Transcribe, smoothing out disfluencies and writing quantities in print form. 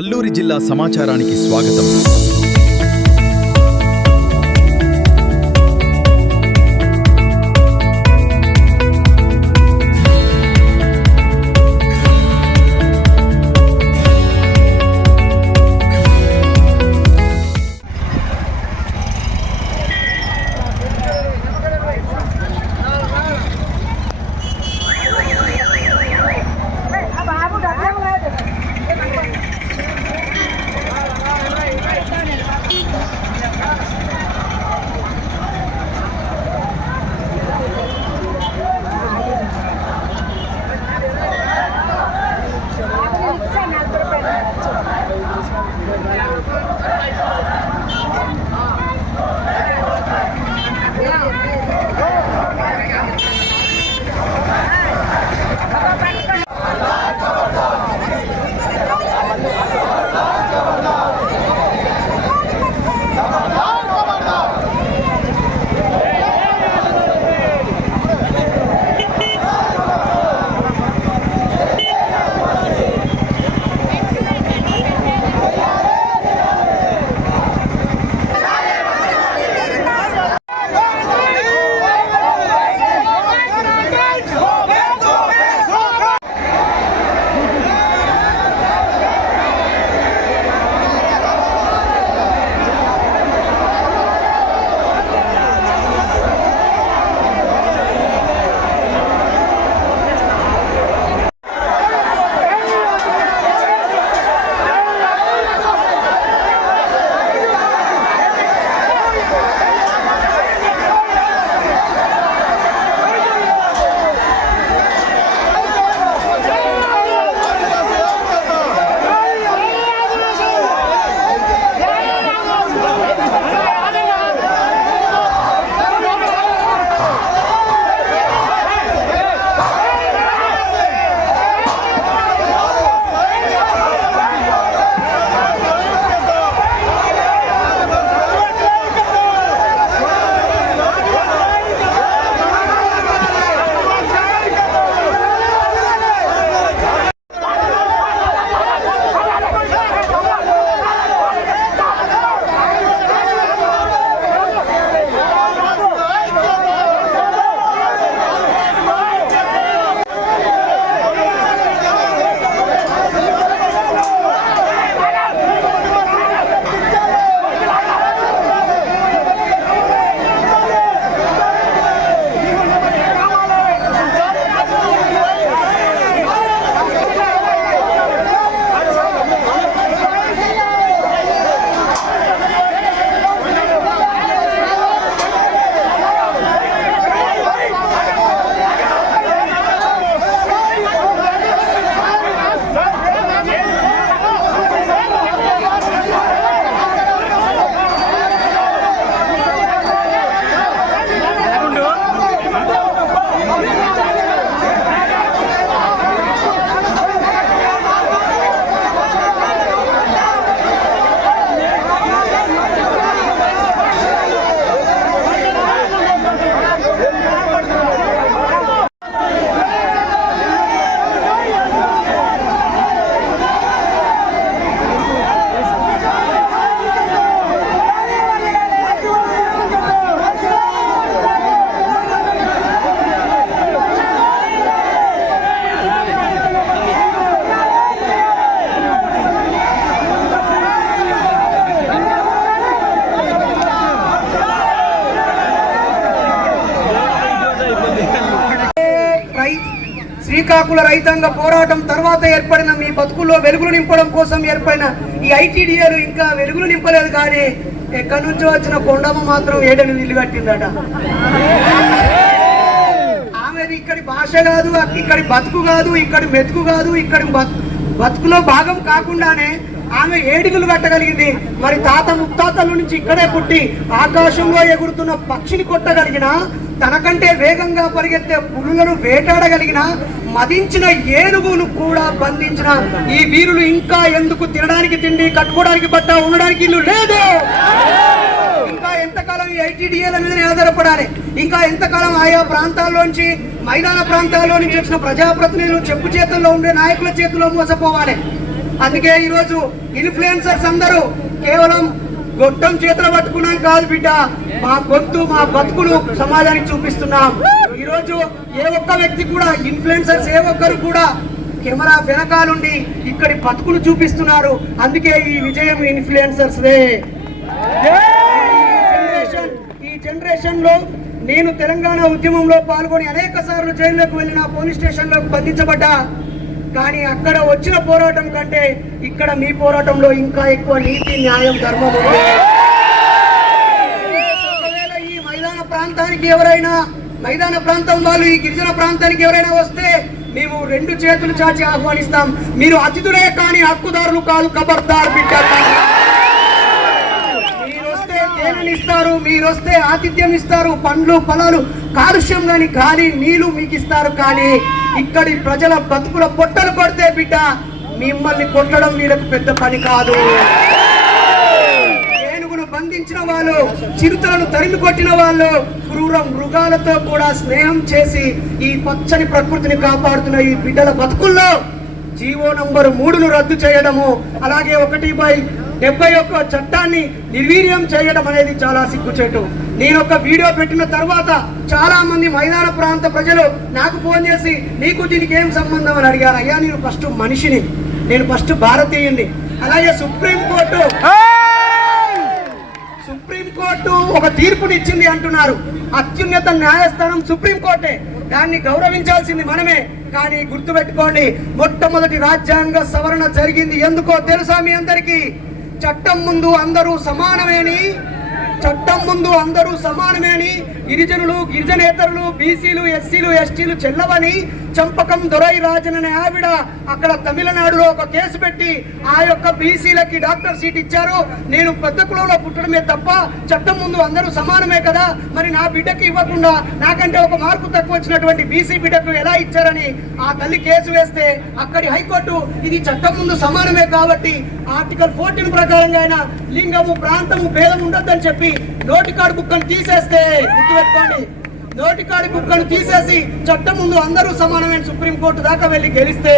అల్లూరి జిల్లా సమాచారానికి స్వాగతం. శ్రీకాకుళ రైతాంగ పోరాటం తర్వాత ఏర్పడిన మీ బతుకుల్లో వెలుగులు నింపడం కోసం ఏర్పడిన ఈ ఐటీడీఏలు ఇంకా వెలుగులు నింపలేదు, కానీ ఎక్కడి నుంచో వచ్చిన కొండమ్మ మాత్రం ఏడని నీళ్లు కట్టిందట. ఆమెది ఇక్కడి భాష కాదు, ఇక్కడి బతుకు కాదు, ఇక్కడి మెతుకు కాదు, ఇక్కడి బతుకులో భాగం కాకుండానే ఆమె ఏడుగులు కట్టగలిగింది. మరి తాత ముత్తాతల నుంచి ఇక్కడే పుట్టి ఆకాశంలో ఎగురుతున్న పక్షిని కొట్టగలిగిన, తనకంటే వేగంగా పరిగెత్తే పులులను వేటాడగలిగిన, మదించిన ఏనుగును కూడా బంధించిన ఈ వీరులు ఇంకా ఎందుకు తినడానికి తిండి, కట్టుకోవడానికి బట్ట, ఉండడానికి ఇల్లు లేదు? ఇంకా ఎంతకాలం ఈ ఐటీడీఏల మీదనే ఆధారపడాలి? ఇంకా ఎంతకాలం ఆయా ప్రాంతాల్లోంచి, మైదాన ప్రాంతాల్లో నుంచి వచ్చిన ప్రజాప్రతినిధులు చెప్పు చేతుల్లో ఉండే నాయకుల చేతిలో మోసపోవాలి? అందుకే ఈరోజు ఇన్ఫ్లుయెన్సర్స్ అందరూ కేవలం గొట్టం చేతులు పట్టుకున్నాం కాదు బిడ్డ, మా గొంతు మా బతుకులు సమాజానికి చూపిస్తున్నాం. ఈరోజు ఏ ఒక్క వ్యక్తి కూడా ఇన్ఫ్లుయెన్సర్స్ ఏ ఒక్కరు కూడా కెమెరా వెనకాలుండి ఇక్కడి బతుకులు చూపిస్తున్నారు. అందుకే ఈ విజయం ఇన్ఫ్లుయెన్సర్స్ దే. ఈ జనరేషన్ లో నేను తెలంగాణ ఉద్యమంలో పాల్గొని అనేక సార్లు జైల్లోకి వెళ్ళిన, పోలీస్ స్టేషన్ లో బంధించబడ్డా. కానీ అక్కడ వచ్చిన పోరాటం కంటే ఇక్కడ మీ పోరాటంలో ఇంకా ఎక్కువ నీతి, న్యాయం, ధర్మం ఉంది. ఒకవేళ ఈ మైదాన ప్రాంతం వాళ్ళు ఈ గిరిజన ప్రాంతానికి ఎవరైనా వస్తే మేము 2 చేతులు చాచి ఆహ్వానిస్తాం. మీరు అతిథులే కానీ హక్కుదారులు కాదు, ఖబర్దార్ బిడ్డ. మీరొస్తే తేనెని ఇస్తారు, మీరొస్తే ఆతిథ్యం ఇస్తారు, పండ్లు ఫలాలు, కాలుష్యం గాని గాలి నీళ్లు మీకు ఇస్తారు. కానీ ఇక్కడి ప్రజల బతుకుల పొట్టలు కొడితే బిడ్డ మిమ్మల్ని కొట్టడం వీళ్ళకు పెద్ద పని కాదు. ఏనుగును బంధించిన వాళ్ళు, చిరుతలను తరిమి కొట్టిన వాళ్ళు, క్రూర మృగాలతో కూడా స్నేహం చేసి ఈ పచ్చని ప్రకృతిని కాపాడుతున్న ఈ బిడ్డల బతుకుల్లో జీవో నంబర్ 3ను రద్దు చేయడము, అలాగే 1/71 చట్టాన్ని నిర్వీర్యం చేయడం అనేది చాలా సిగ్గుచేటు. నేను ఒక వీడియో పెట్టిన తర్వాత చాలా మంది మైదాన ప్రాంత ప్రజలు నాకు ఫోన్ చేసి నీకు దీనికి ఏం సంబంధం అని అడిగారు. అయ్యా, నేను ఫస్ట్ మనిషిని, నేను ఫస్ట్ భారతీయుని. అలాగే సుప్రీంకోర్టు ఒక తీర్పునిచ్చింది అంటున్నారు. అత్యున్నత న్యాయస్థానం సుప్రీంకోర్టే, దాన్ని గౌరవించాల్సింది మనమే. కానీ గుర్తుపెట్టుకోండి, మొట్టమొదటి రాజ్యాంగ సవరణ జరిగింది ఎందుకో తెలుసా మీ అందరికీ? చట్టం ముందు అందరూ సమానమేని, గిరిజనులు, గిరిజనేతరులు, బీసీలు, ఎస్సీలు, ఎస్టీలు చెల్లవని చంపకం దొరై రాజన్ అనే ఆవిడ అక్కడ తమిళనాడులో ఒక కేసు పెట్టి ఆ యొక్క బీసీలకి డాక్టర్ సీట్ ఇచ్చారు. నేను పెద్ద కులంలో పుట్టడమే తప్ప చట్టం ముందు అందరూ సమానమే కదా, మరి నా బిడ్డకి ఇవ్వకుండా నాకంటే ఒక మార్కు తక్కువ వచ్చినటువంటి బీసీ బిడ్డకు ఎలా ఇచ్చారని ఆ తల్లి కేసు వేస్తే అక్కడి హైకోర్టు ఇది చట్టం ముందు సమానమే కాబట్టి ఆర్టికల్ 14 ప్రకారంగా అయినా లింగము, ప్రాంతము భేదం ఉండొద్దని చెప్పి నోటికాడు బుక్కను తీసేస్తే, గుర్తుపెట్టుకోండి, నోటికాడి బుక్కను తీసేసి చట్టం ముందు అందరూ సమానమైన సుప్రీంకోర్టు దాకా వెళ్ళి గెలిస్తే